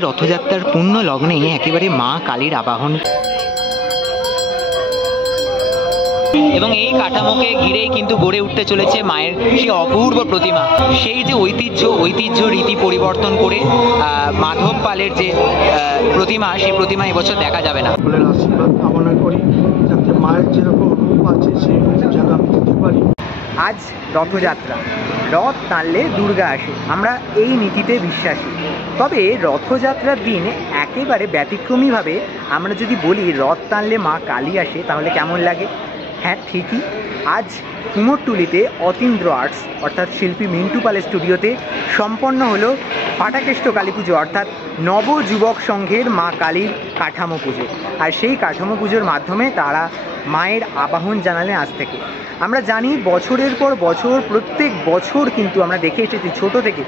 রথযাত্রার পূর্ণ লগ্নে একেবারে মা কালীর আবাহন এবং এই কাঠামোকে ঘিরেই কিন্তু গড়ে উঠতে চলেছে মায়ের সেই অপূর্ব প্রতিমা। সেই যে ঐতিহ্য রীতি পরিবর্তন করে মাধব পালের যে প্রতিমা, সেই প্রতিমা এবছর দেখা যাবে না। আশীর্বাদ কামনা করি যাতে মায়ের যেরকম রূপ আছে সেই রূপ যেন আমি দিতে পারি। আজ রথযাত্রা, রথ টানলে দুর্গা আসে, আমরা এই নীতিতে বিশ্বাসী। তবে রথযাত্রার দিন একেবারে ব্যতিক্রমীভাবে আমরা যদি বলি রথ টানলে মা কালী আসে, তাহলে কেমন লাগে? হ্যাঁ, ঠিকই। আজ কুমোরটুলিতে অতীন্দ্র আর্টস অর্থাৎ শিল্পী মিন্টু পালের স্টুডিওতে সম্পন্ন হলো ফাটাকেষ্ট কালী পুজো অর্থাৎ নবযুবক সংঘের মা কালীর কাঠামো পুজো। আর সেই কাঠামো পুজোর মাধ্যমে তারা মায়ের আবাহন জানালেন আজ থেকে। আমরা জানি বছরের পর বছর, প্রত্যেক বছর কিন্তু আমরা দেখে এসেছি ছোটো থেকে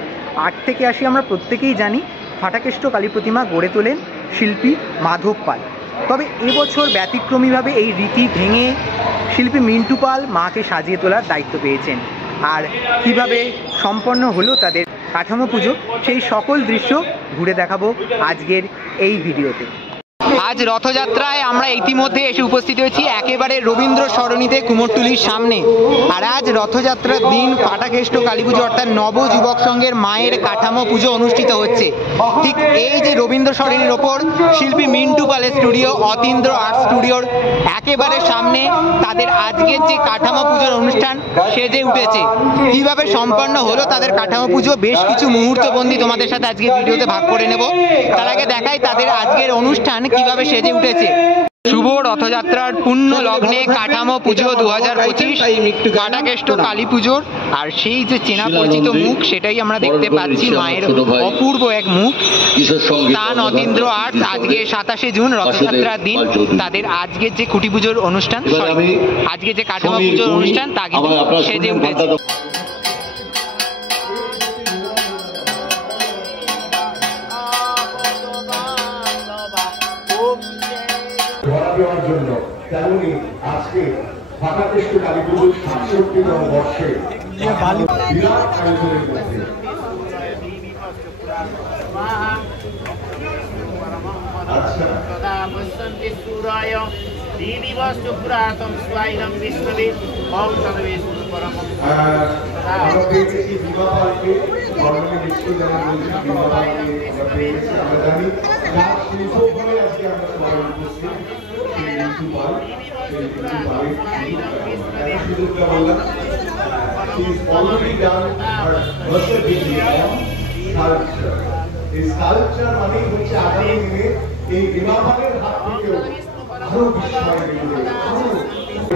8 থেকে 80 আমরা প্রত্যেকেই জানি ফাটাকেষ্ট কালী প্রতিমা গড়ে তোলেন শিল্পী মাধব পাল। তবে এবছর ব্যতিক্রমীভাবে এই রীতি ভেঙে শিল্পী মিন্টু পাল মাকে সাজিয়ে তোলার দায়িত্ব পেয়েছেন। আর কিভাবে সম্পন্ন হলো তাদের কাঠামো পুজো, সেই সকল দৃশ্য ঘুরে দেখাবো আজকের এই ভিডিওতে। আজ রথযাত্রায় আমরা ইতিমধ্যে এসে উপস্থিত হয়েছি একেবারে রবীন্দ্র সরণিতে কুমোরটুলির সামনে। আর আজ রথযাত্রার দিন ফাটাকেষ্ট কালী পুজো অর্থাৎ নবযুবক সংঘের মায়ের কাঠামো পুজো অনুষ্ঠিত হচ্ছে। ঠিক এই যে রবীন্দ্র সরণির ওপর শিল্পী মিন্টু পালের স্টুডিও, অতীন্দ্র আর্ট স্টুডিওর একেবারে সামনে তাদের আজকের যে কাঠামো পুজোর অনুষ্ঠান সেজে উঠেছে। কিভাবে সম্পন্ন হলো তাদের কাঠামো পুজো, বেশ কিছু মুহূর্তবন্দি তোমাদের সাথে আজকে ভিডিওতে ভাগ করে নেব। তার আগে দেখাই তাদের আজকের অনুষ্ঠান কিভাবে সেজে উঠেছে। শুভ রথযাত্রার পূর্ণ লগ্নে কাঠামো পুজো 2025 ফাটাকেষ্ট কালী পুজোর। আর সেই যে চেনা পরিচিত মুখ সেটাই আমরা দেখতে পাচ্ছি, মায়ের অপূর্ব এক মুখ। তান অতীন্দ্র আর্টস আজকে 27শে জুন রথযাত্রার দিন তাদের আজকের যে খুঁটি পুজোর অনুষ্ঠান, আজকে যে কাঠামো পুজোর অনুষ্ঠান তা কিন্তু সেজে উঠেছে। দেওয়ার জন্য তেমনি আজকে ফাটাকেষ্ট কালী পুজোর ৬৭তম বর্ষে বিরাট আয়োজনের মধ্যে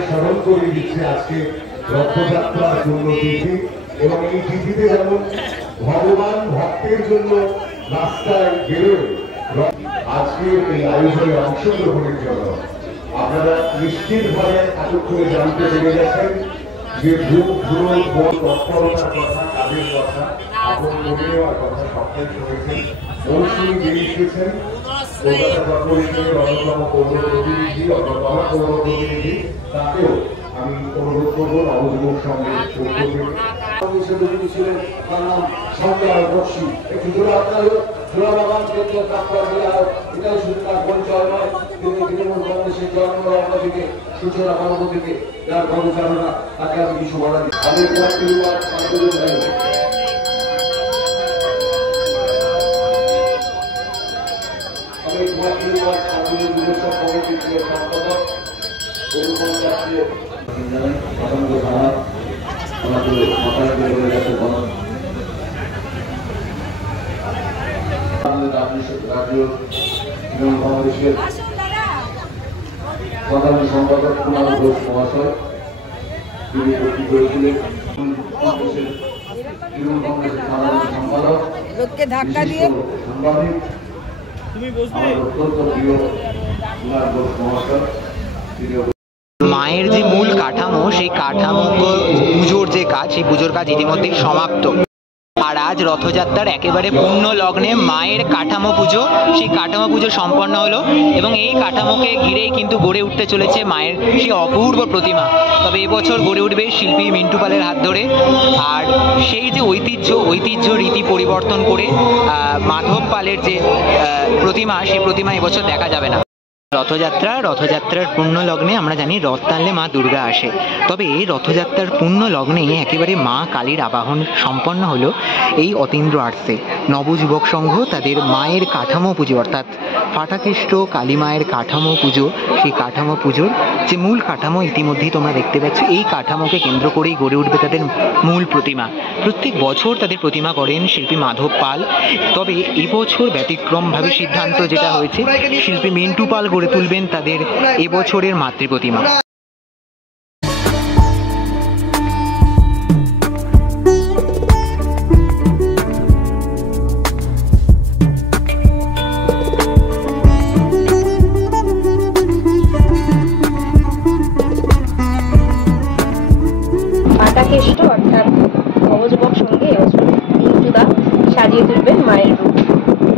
স্মরণ করে দিচ্ছে আজকে রথযাত্রার জন্য তিথি। এবং এই তিথিতে যেমন ভগবান ভক্তের জন্য রাস্তায় বেরোয়, আজকের এই আয়োজনে অংশগ্রহণের জন্য আপনারা নিশ্চিতভাবে এতক্ষণে জানতে পেরে গেছেন যে তৎপরতার কথা, কাজের কথা, আপন করে নেওয়ার কথা সবটাই শুনেছেন। মৌসুমী যিনি এসেছেন কলকাতা কর্পোরেশনের অন্যতম পৌর প্রতিনিধি, অন্যতম পৌর প্রতিনিধি, তাকেও আমি অনুরোধ করবো নবযুবক সঙ্গে ছিলেন তার নাম সঞ্জয় বক্সি। একটু জোড়া আপনার জোড়াবাগান কেন্দ্রের ডাক্তার জেলার এটাই শুধু তার পরিচয় নয়, তিনি তৃণমূল কংগ্রেসের জন্মলগ্ন থেকে সূচনা পর্ব থেকে যার পরিচালনা, তাকে আমি কিছু বলা দিই। আমি কংগ্রেসের সাধারণ সম্পাদক কুমার ঘোষ মহাশয়, তিনি ভর্তি করেছিলেন তৃণমূল কংগ্রেসের সাধারণ সম্পাদক সাংবাদিক অত্যন্ত প্রিয় কুমার ঘোষ মহাশয়। মায়ের যে মূল কাঠামো, সেই কাঠামো পুজোর যে কাজ, সেই পুজোর কাজ ইতিমধ্যেই সমাপ্ত। আর আজ রথযাত্রার একেবারে পূর্ণ লগ্নে মায়ের কাঠামো পুজো, সেই কাঠামো পুজো সম্পন্ন হলো এবং এই কাঠামোকে ঘিরেই কিন্তু গড়ে উঠতে চলেছে মায়ের সেই অপূর্ব প্রতিমা। তবে এবছর গড়ে উঠবে শিল্পী মিন্টু পালের হাত ধরে। আর সেই যে ঐতিহ্য রীতি পরিবর্তন করে মাধব পালের যে প্রতিমা, সেই প্রতিমা এবছর দেখা যাবে না। রথযাত্রার পূর্ণ লগ্নে আমরা জানি রথ টানলে মা দুর্গা আসে। তবে এই রথযাত্রার পূর্ণ লগ্নে একেবারে মা কালীর আবাহন সম্পন্ন হলো এই অতীন্দ্র আর্টসে। নবযুবক সংঘ তাদের মায়ের কাঠামো পুজো, অর্থাৎ ফাটাকেষ্ট কালী মায়ের কাঠামো পুজো, সেই কাঠামো পুজোর যে মূল কাঠামো ইতিমধ্যেই তোমরা দেখতে পাচ্ছ, এই কাঠামোকে কেন্দ্র করেই গড়ে উঠবে তাদের মূল প্রতিমা। প্রত্যেক বছর তাদের প্রতিমা করেন শিল্পী মাধব পাল। তবে এবছর ব্যতিক্রমভাবে সিদ্ধান্ত যেটা হয়েছে, শিল্পী মিন্টু পাল গড়ে তুলবেন তাদের এবছরের মাতৃ প্রতিমা। ফাটাকেষ্ট অর্থাৎ নবযুবক সঙ্গে এবছর মিন্টুদা সাজিয়ে তুলবেন মায়ের রূপ।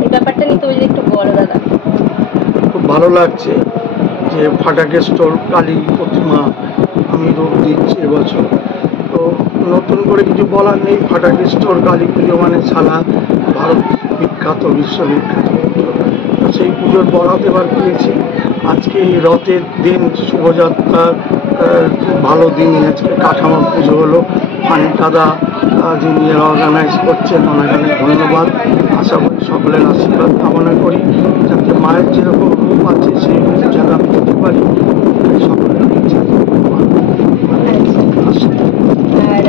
এই ব্যাপারটা নিয়ে তুমি যদি একটু বলো দাদা। খুব ভালো লাগছে যে ফাটাকেষ্টর কালী প্রতিমা আমি রূপ দিচ্ছি এবছর। তো নতুন করে কিছু বলার নেই, ফাটাকেষ্টর কালী পুজো মানে সারা ভারত বিখ্যাত, বিশ্ববিখ্যাত পুজো। সেই পুজোর বরাত এবার পেয়েছি। আজকে রথের দিন, শুভযাত্রার খুব ভালো দিন। আজকে কাঠামো পুজো হলো। ফানিকাদা যিনি অর্গানাইজ করছেন, ওনাকে ধন্যবাদ। আশা করি সকলের আশীর্বাদ কামনা করি, যাতে মায়ের যেরকম রূপ আছে সেই রূপ যেন আমি দিতে পারি, সকলের ইচ্ছা। আর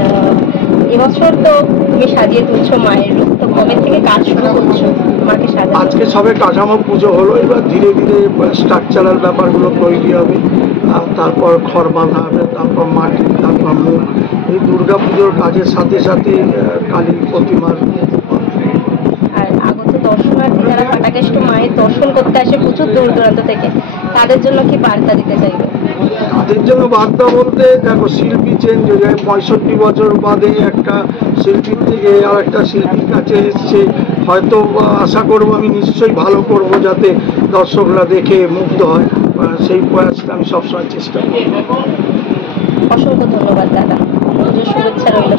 এবছর তো তুমি সাজিয়ে তুলছো মায়ের রূপ, তো কবে থেকে কাজ শুরু করছো মাকে সাজানো? আজকে সবে কাঠামো পুজো হলো, এবার ধীরে ধীরে স্ট্রাকচারাল ব্যাপারগুলো তৈরি হবে, আর তারপর খড় বাঁধা হবে, তারপর মাটি, তারপর মুখ। এই দুর্গা পুজোর কাজের সাথে সাথে কালী প্রতিমার। আর আগত দর্শনার্থী যারা ফাটাকেষ্ট মায়ের দর্শন করতে আসে প্রচুর দূর দূরান্ত থেকে, তাদের জন্য কি বার্তা দিতে চাইবে? তাদের জন্য বার্তা বলতে, দেখো শিল্পী চেঞ্জ হয়ে যায়। 65 বছর বাদে একটা শিল্পীর থেকে আর একটা শিল্পীর কাছে এসছে, হয়তো আশা করবো আমি নিশ্চয়ই ভালো করব, যাতে দর্শকরা দেখে মুগ্ধ হয়। সেই প্রয়াসটা আমি সবসময় চেষ্টা করব। অসংখ্য ধন্যবাদ দাদা, পুজোর শুভেচ্ছা রইল।